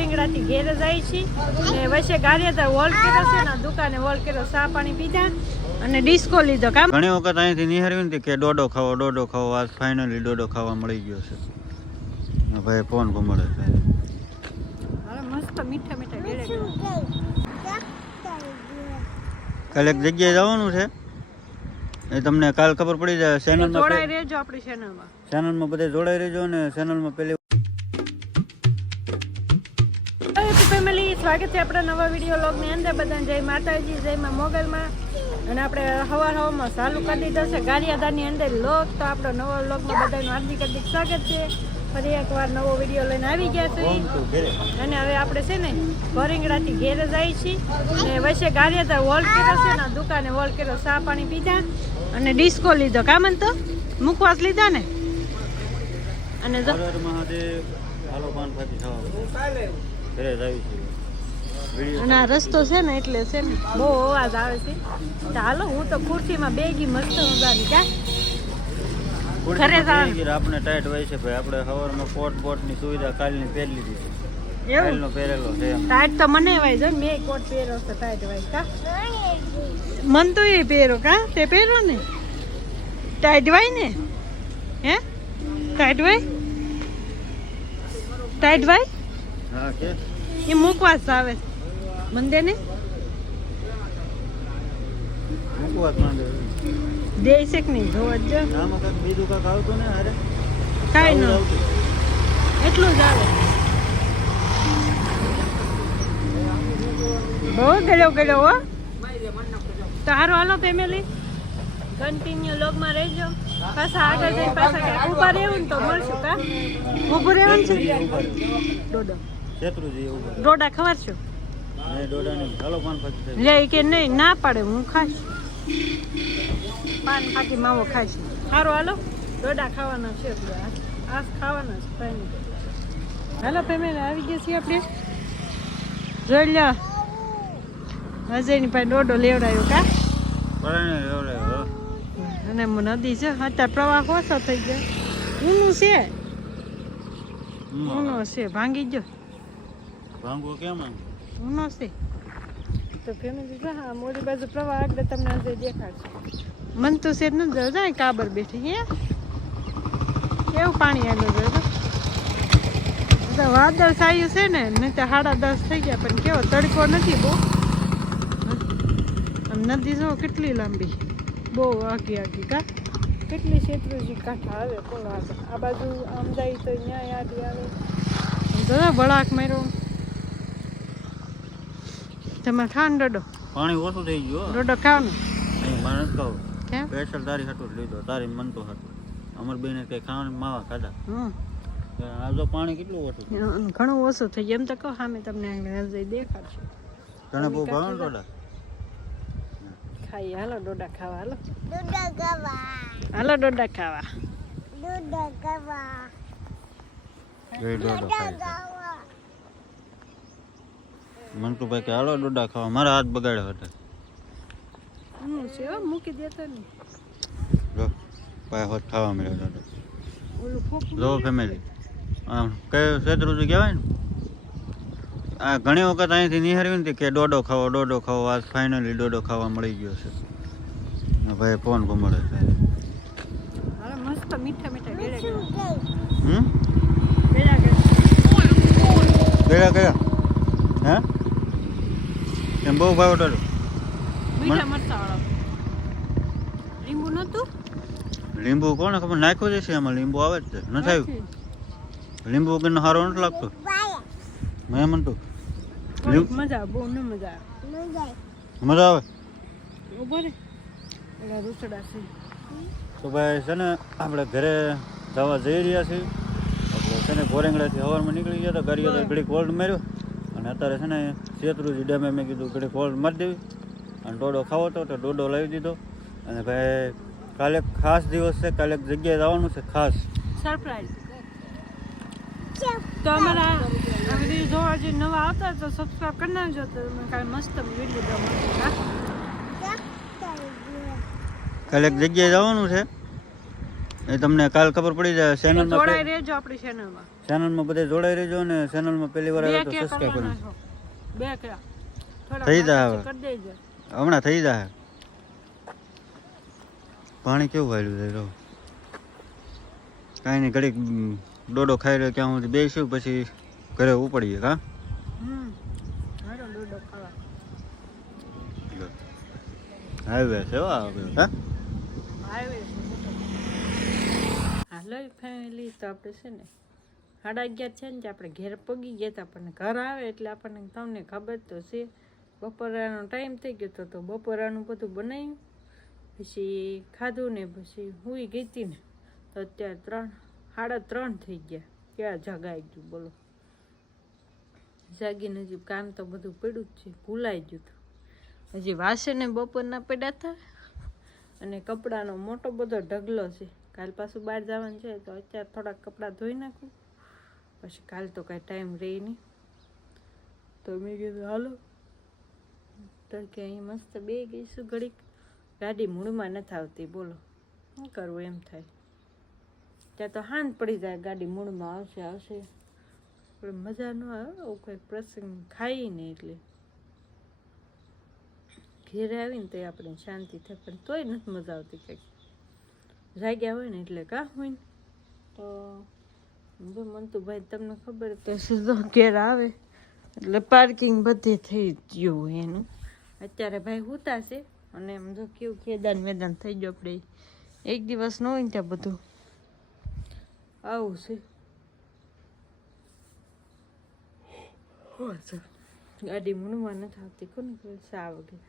બોરિંગડાથી ઘેરે જાય છે અને વચ્ચે ગારિયાદાર વોલ કર્યો છે ને દુકાને વોલ કર્યો ચા પાણી પીધા અને ડિસ્કો લીધો કામ ઘણી વખત અહીંથી નિહાળ્યું ને કે ડોડો ખાવો આજ ફાઇનલી ડોડો ખાવા મળી ગયો છે ભાઈ ફોન ઘુમાડે છે અરે મસ્ત મીઠા મીઠા ગેડે કાલે એક જગ્યાએ જવાનું છે એ તમને કાલ ખબર પડી જાય ચેનલમાં જોડાઈ રહેજો આપણી ચેનલમાં બધે જોડાઈ રહેજો ને ચેનલમાં પેલી ફેમિલી સ્વાગત છે આપણા નવા વિડીયો વ્લોગની અંદર બધાને જય માતાજી જય માં મોગલમાં અને આપણે હવામાં ચાલુ કરી દીધો છે ગારિયાદારની અંદર વ્લોગ તો આપણો નવા વ્લોગમાં બધાનું હાર્દિક સ્વાગત છે ફરી એકવાર નવો વિડીયો લઈને આવી ગયા છે અને હવે આપણે છે ને બોરિંગડાથી ઘેરે જાય છીએ અને વચ્ચે ગારિયાદાર વોલ કર્યો છે ને દુકાને વોલ કર્યો ચા પાણી પીધા અને ડિસ્કો લીધો કામન તો મુખવાસ લીધા ને અને મહાદેવ હાલો પાન ફાટી ખાવા ઘરે આવી છે અને આ રસ્તો છે ને એટલે છે ને બહુ અવાજ આવે છે તો હાલો હું તો ખુરશીમાં બેગી મસ્ત ઉગાડી ક્યાં ઘરે આપણે ટાઈટ હોય છે ભાઈ આપણે સવારમાં કોટ ની સુવિધા કાલની પહેરી લીધી છે કાલનો પહેરેલો છે ટાઈટ તો મને વાય જો મેં કોટ પહેર્યો છે ટાઈટ વાય કા મન તો એ પહેરો કા તે પહેરો ને ટાઈટ વાય ને હે ટાઈટ વાય હા કે એ મુકવાસ આવે મંદે ને મુકવાસ માંગે દે છે કે નહીં જોવા જ આમાં કાંઈક બીજું કાંઈક આવતું ને અરે કાંઈ ન એટલું જ આવે બહુ ગળ્યો હો તો હારો હાલો ફેમિલી કન્ટિન્યુ લોગમાં રહેજો પાછા આગળ જઈને પાછા ક્યાંક ઊભા રહેવું ને તો મળશું કા ઊભું રહેવાનું છે ડોડો શેત્રુજી એવું ડોડા ખવારશો નહીં ડોડા નહીં હાલો પાન ફાટી લે કે નહીં ના પાડે હું ખાઈશ પાન ફાટી માવો ખાઈશ સારું હાલો ડોડા ખાવાના છે આ ખાવાના છે કાંઈ નહીં હાલો ફેમિલી આવી ગયા છીએ આપણે જોઈ લો અજયની પાસે ડોડો લેવડાયો કા અને નદી છે અત્યારે પ્રવાહ ઓછો થઈ ગયો ઊનું છે ભાંગી ગયો ભાંગો કેમ ઊનો છે તો ફેમિલી જો હા મોડી બાજુ પ્રવાહ આગળ તમને આજે દેખાડશે મન તો છે ન જાય કાબર બેઠી હે કેવું પાણી આવ્યું છે વાદળ છાયું છે ને નહીં તો 10:30 થઈ ગયા પણ કેવો તડકો નથી બહુ આમ નદી જો કેટલી લાંબી બહુ આગી કા કેટલી શેત્રુજી કાંઠા આવે કોણ આ બાજુ આમ જાય તો ન્યાય આડી આવે દાદા વળાક માર્યો તમારે ખાવાનું ડોડો પાણી ઓછું થઈ ગયું ડોડો ખાવાનું નહીં મારે નથી ખાવું કેમ સ્પેશિયલ તારી હાટું જ લીધો તારી મન તો હાટું અમર બેને કઈ ખાવાનું માવા ખાધા આ જો પાણી કેટલું ઓછું ઘણું ઓછું થઈ ગયું એમ તો કહો સામે તમને આગળ દેખાડશું તને બહુ ભાવે ડોડા ખાઈ હાલો ડોડા ખાવા હાલો ડોડા ખાવા હાલો ડોડા ખાવા એ ડોડો ખાય મન તો ભાઈ કે હાલો ડોડા ખાવા મારા હાથ બગાડ્યો હતા છે મૂકી દેતો ને જો ભાઈ હોત ખાવા મળ્યો ડોડો ઓલું ફોફું જો ફેમિલી આમ કયો શેત્રુજી કહેવાય ને આ ઘણી વખત અહીંથી નિહાળ્યું ને કે ડોડો ખાવો આજ ફાઇનલી ડોડો ખાવા મળી ગયો છે ભાઈ ફોન ઘુમાડે છે અરે મસ્ત મીઠા મીઠા ગેડે કયા હે એમ બહુ ભાવ ડોડો મીઠા મરચા વાળો લીંબુ નતું લીંબુ કોને ખબર નાખ્યું છે એમાં લીંબુ આવે જ છે નથી આવ્યું લીંબુ વગરનો સારો નથી લાગતો મેં મનતું મજા બહુ ન મજા મજા આવે ઉભો રે એલા રૂસડા છે તો ભાઈ છે ને આપણે ઘરે જવા જઈ રહ્યા છીએ આપણે છે ને બોરિંગડાથી સવારમાં નીકળી ગયા હતા ગાડીઓ ઘડીક હોલ્ડ માર્યો અને અત્યારે છે ને શેત્રુજી ડેમે મેં કીધું ઘડીક હોલ્ડ મારી દેવી અને ડોડો ખાવો હતો તો ડોડો લાવી દીધો અને ભાઈ કાલે ખાસ દિવસ છે કાલે એક જગ્યાએ જવાનું છે ખાસ સરપ્રાઈઝ તો અમારા આ વિડીયો જોવા જે નવા આવતા તો સબસ્ક્રાઇબ કરી નાખજો તો તમે કાલે મસ્ત વિડીયો જોવા કાલે એક જગ્યાએ જવાનું છે એ તમને કાલ ખબર પડી જાય ચેનલમાં જોડાઈ રહેજો આપણી ચેનલમાં. ચેનલમાં બધે જોડાઈ રહેજો અને ચેનલમાં પહેલી વાર આવે તો સબસ્ક્રાઇબ કરો. બે કે થઈ જાય હવે. કરી દેજો. હમણાં થઈ જાય. પાણી કેવું વાળ્યું છે જો. કાંઈ નહીં ઘડીક ડોડો ખાઈ રહ્યો ક્યાં સુધી બેસીશું પછી ઘરે ઉપડીએ હા. હાલો ડોડો ખાવા. હાઈવે છે હો આ બધું, હા હાઈવે હાલો ફેમિલી તો આપણે છે ને 11:30 છે ને આપણે ઘેર પગી ગયા હતા. આપણને ઘર આવે એટલે આપણને તમને ખબર તો છે બપોરાનો ટાઈમ થઈ ગયો તો બપોરાનું બધું બનાવ્યું પછી ખાધું ને પછી હુઈ ગઈ હતી ને તો અત્યારે 3:30 થઈ ગયા. ક્યાં જગાઈ ગયું બોલો. જાગીને હજી કામ તો બધું પડ્યું જ છે, ભૂલાઈ ગયું હતું. હજી વાસણે બપોરના પડ્યા હતા અને કપડાનો મોટો બધો ઢગલો છે. કાલ પાછું બહાર જવાનું છે તો અત્યારે થોડાક કપડાં ધોઈ નાખું પછી કાલ તો કાંઈ ટાઈમ રહે નહીં. તો મેં કીધું હાલો તડકે અહીં મસ્ત બે ગઈશું ઘડીક. ગાડી મૂળમાં નથી આવતી બોલો શું કરવું એમ થાય. ત્યાં તો હાંજ પડી જાય ગાડી મૂળમાં આવશે પણ મજા ન આવે. આવું કંઈક પ્રસંગ ખાઈ નહીં એટલે ઘેરે આવીને તો આપણે શાંતિ થાય પણ તોય નથી મજા આવતી. કંઈક જાગ્યા હોય ને એટલે કાં હોય ને તો જો મંતુભાઈ તમને ખબર તો સીધો ઘેર આવે એટલે પાર્કિંગ બધે થઈ ગયું હોય એનું. અત્યારે ભાઈ હુતા છે અને એમ જો કેવું મેદાન થઈ ગયું. આપણે એક દિવસ ન હોય ને ત્યાં બધું આવું છે. ગાડી મૂળમાં નથી આવતી કોને ખબર શા વગેરે.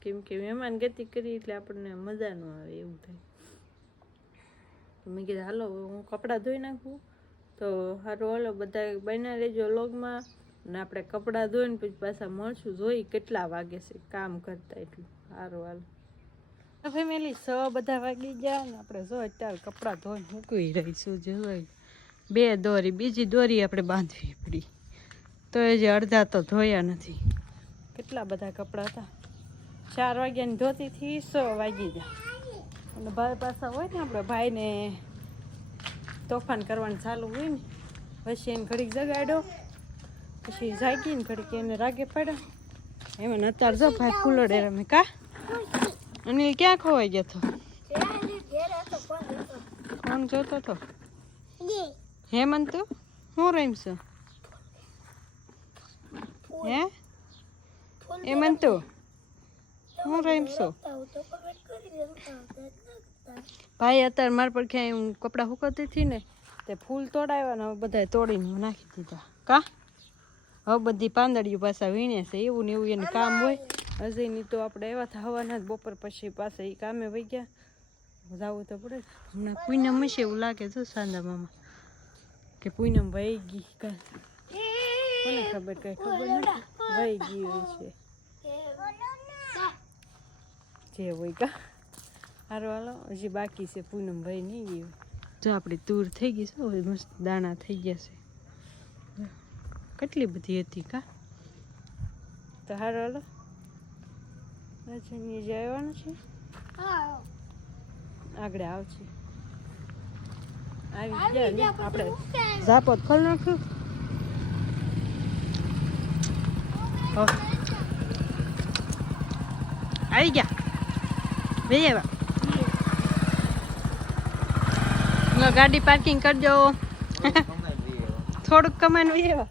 કેમ કે મહેમાન ગતિ કરી એટલે આપણને મજા ન આવે એવું થાય. તો મેં કીધું હાલો હું કપડાં ધોઈ નાખું તો સારું હાલો બધા બન્યા રહેજો વ્લોગમાં ને આપણે કપડાં ધોઈને પછી પાછા મળશું. જોઈ કેટલા વાગે છે કામ કરતા એટલું સારું હાલો. ફેમિલી 6 બધા વાગી ગયા ને આપણે જો અત્યારે કપડાં ધોઈને મૂકી રહીશું. જોઈ 2 દોરી બીજી દોરી આપણે બાંધવી પડી તો એ જે અડધા તો ધોયા નથી. કેટલા બધા કપડાં હતા. 4 વાગ્યાની ધોતીથી 6 વાગી ગયા. અને ભાઈ પાછા હોય ને આપણે ભાઈને તોફાન કરવાનું ચાલુ હોય ને પછી એને ઘડીક જગાડ્યો પછી જાગીને ઘડીક એને રાગે પડ્યો એમાં અત્યારે જો ભાઈ ફૂલડે રમે કા. અનિલ ક્યાં ખોવાઈ ગયો હતો? ફોન જોતો હતો. હેમંત હું રહીશું હે હેમંત હું રહીશું ભાઈ. અત્યારે મારા પર ક્યાંય હું કપડાં સુકવતી હતી ને તે ફૂલ તોડાવ્યા હવે બધા તોડીને નાખી દીધા કા. હવે બધી પાંદડીઓ પાછા વીણે છે એવું ને એવું એને કામ હોય. હજીની તો આપણે એવા થવાના જ બપોર પછી પાછા એ કામે વહી ગયા. જવું તો પડે. હમણાં પૂનમ હશે એવું લાગે છે સાંદા મામા કે પૂનમ વહી ગઈ કાંઈ કોને ખબર કઈ ખબર નથી. વહી ગઈ હોય છે જે હોય કા. સારું હાલો હજી બાકી છે પૂનમ ભાઈ નહીં ગયું. જો આપણી તૂર થઈ ગઈ છે હવે મસ્ત દાણા થઈ ગયા છે. કેટલી બધી હતી કા. તો સારું હાલો અચ્છા જે આવવાનું છે આગળ આવશે. આવી ગયા આપણે ઝાપટ ખોલ નાખ્યું. આવી ગયા ભાઈ આવ્યા. ગાડી પાર્કિંગ કરજો. થોડુંક કમાનું એવા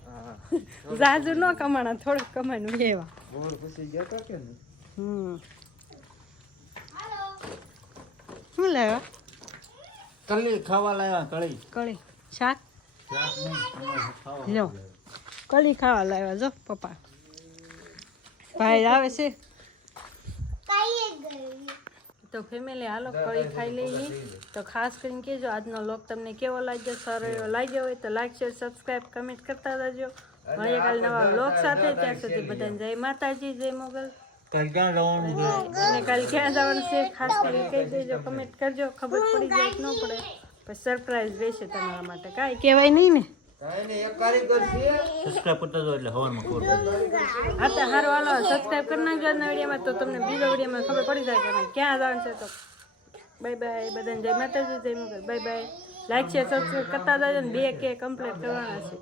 જાજુ ન કમાણા થોડુંક કમાનું એવા. શું લાવ્યા? કળી ખાવા લાવ્યા. કળી શાક લો કળી ખાવા લાવ્યા. જો પપ્પા ભાઈ આવે છે તો ફેમિલી હાલો કળી ખાઈ લઈએ. તો ખાસ કરીને કહેજો આજનો વ્લોગ તમને કેવો લાગ્યો. સારો એવો લાગ્યો હોય તો લાઈક શેર સબસ્ક્રાઈબ કમેન્ટ કરતા રહેજો. મળીએ કાલે નવા વ્લોગ સાથે. ત્યાં સુધી બધાને જય માતાજી જય મોગલ. કાલ ક્યાં જવાનું છે અને કાલે ક્યાં જવાનું છે ખાસ કરીને કહી દેજો કમેન્ટ કરજો. ખબર પડી જાય કે ન પડે પછી સરપ્રાઈઝ રહેશે તમારા માટે. કાંઈ કહેવાય નહીં ને. સબસ્ક્રાઇબ કરતા જાઓ એટલે હવારમાં ખબર પડે. હા તો સારું હાલો સબસ્ક્રાઈબ કરી નાખજો આજના વિડીયોમાં તો તમને બીજા વિડીયોમાં ખબર પડી જાય કે અમે ક્યાં જવાનું છે. તો બાય બાય બધાને જય માતાજી જય Mogal bye bye like share subscribe કરતા જજો ને 2K કમ્પ્લીટ કરવાના છે.